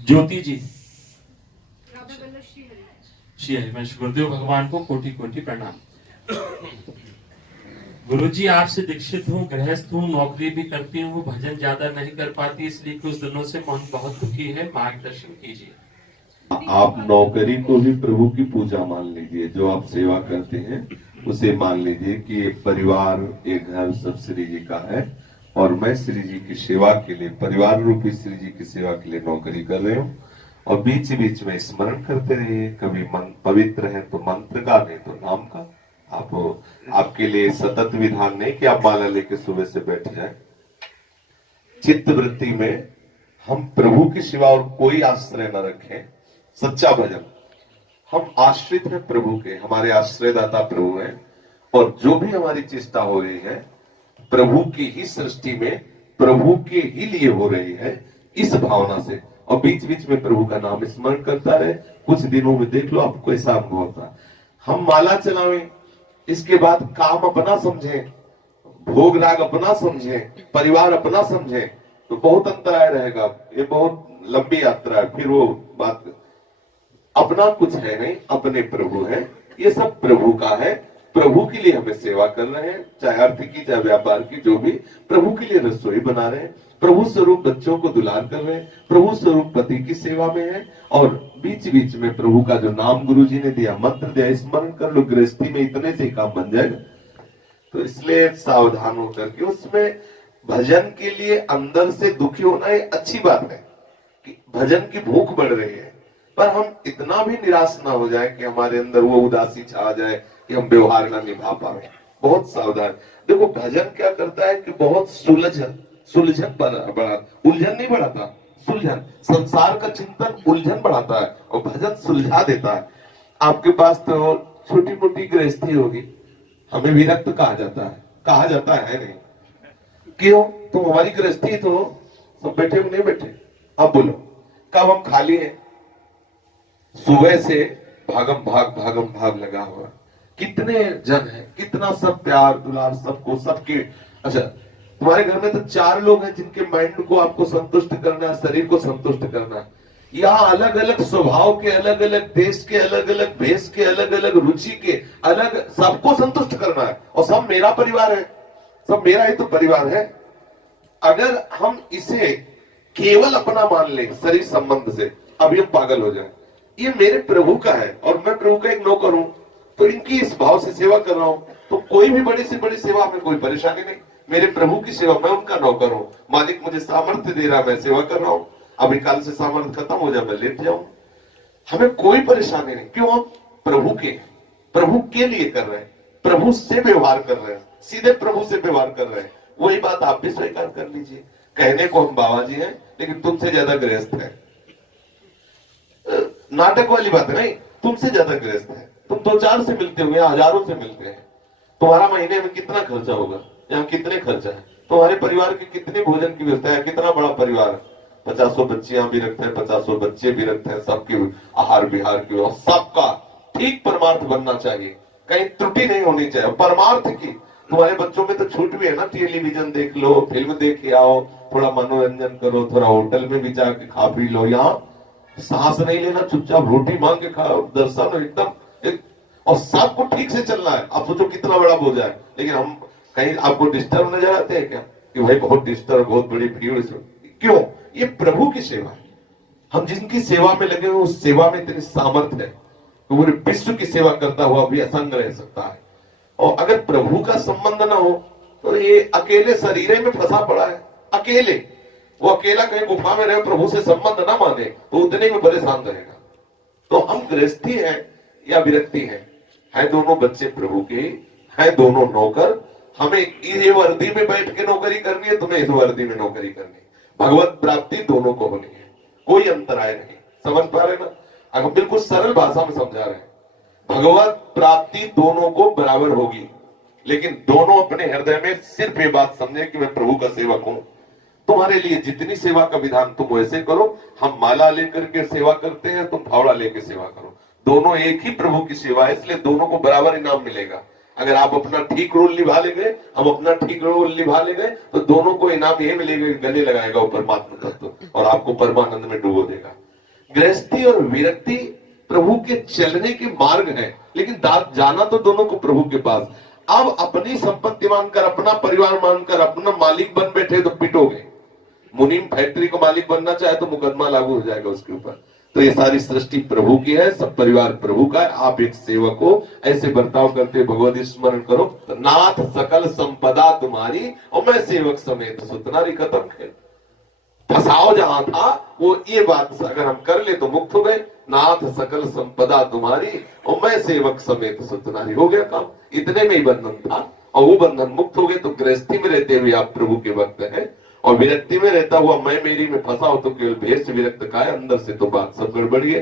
ज्योति जी। श्री हरि। मैं गुरुदेव भगवान को कोटि कोटि प्रणाम। गुरु जी, आपसे दीक्षित हूँ, गृहस्थ हूँ, नौकरी भी करती हूँ, भजन ज्यादा नहीं कर पाती, इसलिए कुछ दिनों से मन बहुत दुखी है, मार्गदर्शन कीजिए। आप नौकरी को भी प्रभु की पूजा मान लीजिए। जो आप सेवा करते हैं उसे मान लीजिए कि ये परिवार, ये घर सब श्री जी का है और मैं श्री जी की सेवा के लिए, परिवार रूपी श्री जी की सेवा के लिए नौकरी कर रहे हूँ। और बीच बीच में स्मरण करते रहिए। कभी मन पवित्र है तो मंत्र का, नहीं तो नाम का। आपके लिए सतत विधान नहीं कि आप माला लेके सुबह से बैठ जाए। चित्त वृत्ति में हम प्रभु की सिवा और कोई आश्रय न रखें। सच्चा भजन, हम आश्रित हैं प्रभु के, हमारे आश्रयदाता प्रभु हैं और जो भी हमारी चेष्टा हो रही है प्रभु की ही सृष्टि में, प्रभु के ही लिए हो रही है, इस भावना से। और बीच बीच में प्रभु का नाम स्मरण करता रहे। कुछ दिनों में देख लो आपको ऐसा अनुभव होता। हम माला चलावें, इसके बाद काम अपना समझें, भोग राग अपना समझें, परिवार अपना समझें, तो बहुत अंतराय रहेगा। ये बहुत लंबी यात्रा है। फिर वो बात, अपना कुछ है नहीं, अपने प्रभु है। ये सब प्रभु का है। प्रभु के लिए हमें सेवा कर रहे हैं, चाहे अर्थ की चाहे व्यापार की, जो भी। प्रभु के लिए रसोई बना रहे हैं, प्रभु स्वरूप बच्चों को दुलार कर रहे हैं, प्रभु स्वरूप पति की सेवा में है। और बीच बीच में प्रभु का जो नाम गुरु जी ने दिया, मंत्र दिया, स्मरण कर लो। गृहस्थी में इतने से काम बन जाएगा। तो इसलिए सावधान होकर के उसमें भजन के लिए अंदर से दुखी होना ये अच्छी बात है कि भजन की भूख बढ़ रही है। पर हम इतना भी निराश ना हो जाए कि हमारे अंदर वो उदासी छा जाए कि हम व्यवहार ना निभा पाए। बहुत सावधान। देखो, भजन क्या करता है कि बहुत सुलझन बढ़ा, उलझन नहीं बढ़ाता, सुलझन। संसार का चिंतन उलझन बढ़ाता है और भजन सुलझा देता है। आपके पास तो छोटी मोटी गृहस्थी होगी, हमें विरक्त कहा जाता है नहीं। क्यों? तुम हमारी गृहस्थी तो सब बैठे हो, नहीं बैठे? अब बोलो, कब हम खाली हैं? सुबह से भागम भाग लगा हुआ। कितने जन है, कितना सब प्यार दुलार सबको, सबके। अच्छा, तुम्हारे घर में तो 4 लोग हैं जिनके माइंड को आपको संतुष्ट करना है, शरीर को संतुष्ट करना है। यहाँ अलग अलग स्वभाव के, अलग अलग देश के, अलग अलग भेष के, अलग अलग रुचि के, अलग, सबको संतुष्ट करना है। और सब मेरा परिवार है, सब मेरा ही तो परिवार है। अगर हम इसे केवल अपना मान लें शरीर संबंध से, अभी हम पागल हो जाए। ये मेरे प्रभु का है और मैं प्रभु का एक नौकर हूं, तो इनकी इस भाव से सेवा कर रहा हूं। तो कोई भी बड़ी से बड़ी सेवा में कोई परेशानी नहीं। मेरे प्रभु की सेवा, मैं उनका नौकर हूं। मालिक मुझे सामर्थ्य दे रहा, मैं सेवा कर रहा हूं। अभी काल से सामर्थ्य खत्म हो जाए, मैं लेट जाऊं, हमें कोई परेशानी नहीं। क्यों? हम प्रभु के लिए कर रहे हैं, प्रभु से व्यवहार कर रहे हैं, सीधे प्रभु से व्यवहार कर रहे हैं। वही बात आप भी स्वीकार कर लीजिए। कहने को हम बाबा जी हैं, लेकिन तुमसे ज्यादा गृहस्थ है। नाटक वाली बात है नहीं, तुमसे ज्यादा गृहस्थ है। तुम 2-4 से मिलते हो, हजारों से मिलते हैं। तुम्हारा महीने में कितना खर्चा होगा, यहाँ कितने खर्चा है, तुम्हारे परिवार की कितनी भोजन की व्यवस्था है, कितना बड़ा परिवार है। 50 बच्चियां भी रखते हैं, 50 बच्चे भी रखते हैं, सबकी आहार विहार की, और सबका ठीक परमार्थ बनना चाहिए, कहीं त्रुटि नहीं होनी चाहिए परमार्थ की। तुम्हारे बच्चों में तो छूट भी है ना, टेलीविजन देख लो, फिल्म देख के आओ, थोड़ा मनोरंजन करो, थोड़ा होटल में भी जाके खा पी लो। यहाँ सांस नहीं लेना, चुपचाप रोटी मांग के खाओ, दर्शन एकदम और सबको ठीक से चलना है। आप सोचो कितना बड़ा बोझ है। लेकिन हम कहीं आपको डिस्टर्ब नजर आते हैं क्या कि भाई बहुत डिस्टर्ब, बहुत बड़ी भीड़? क्यों? ये प्रभु की सेवा है। हम जिनकी सेवा में लगे हुए, उस सेवा में इतनी सामर्थ्य है कि पूरे विश्व की सेवा करता हुआ भी असंग रह सकता है। और अगर प्रभु का संबंध ना हो तो ये अकेले शरीर में फंसा पड़ा है। अकेले, वो अकेला कहीं गुफा में रहे, प्रभु से संबंध ना माने तो उतने में परेशान रहेगा। तो हम गृहस्थी है या विरक्ति है दोनों बच्चे प्रभु के, है दोनों नौकर। हमें ये वर्दी में बैठ के नौकरी करनी है, तुम्हें इस वर्दी में नौकरी करनी है। भगवत प्राप्ति दोनों को होनी है, कोई अंतराय नहीं। समझ पा रहे ना? अगर बिल्कुल सरल भाषा में समझा रहे हैं, भगवत प्राप्ति दोनों को बराबर होगी, लेकिन दोनों अपने हृदय में सिर्फ ये बात समझे कि मैं प्रभु का सेवक हूं। तुम्हारे लिए जितनी सेवा का विधान तुम वैसे करो। हम माला लेकर के सेवा करते हैं, तुम फावड़ा लेकर सेवा करो। दोनों एक ही प्रभु की सेवा है, इसलिए दोनों को बराबर इनाम मिलेगा। अगर आप अपना ठीक रोल निभा लेंगे, हम अपना ठीक रोल निभा लेंगे, तो दोनों को इनाम ये मिलेगा, गले लगाएगा वो परमात्मा तत्व और आपको परमानंद में डुबो देगा। गृहस्थी और विरक्ति प्रभु के चलने के मार्ग है, लेकिन जाना तो दोनों को प्रभु के पास। अब अपनी संपत्ति मानकर, अपना परिवार मानकर अपना मालिक बन बैठे तो पिटोगे। मुनीम फैक्ट्री को मालिक बनना चाहे तो मुकदमा लागू हो जाएगा उसके ऊपर। तो ये सारी सृष्टि प्रभु की है, सब परिवार प्रभु का है। आप एक सेवक हो, ऐसे बर्ताव करते भगवती स्मरण करो। तो नाथ सकल संपदा तुम्हारी और मैं सेवक समेत सुतनारी। खत्म खेल। फसाव जहां था वो ये बात अगर हम कर ले तो मुक्त हो गए। नाथ सकल संपदा तुम्हारी और मैं सेवक समेत सुतनारी। हो गया काम। इतने में ही बंधन था और वो बंधन मुक्त हो गए। तो गृहस्थी में रहते हुए आप प्रभु के भक्त हैं, और विरक्ति में रहता हुआ मैं मेरी में फंसा हो तो केवल भेष विरक्त का है, अंदर से तो बात सब गड़बड़ी है।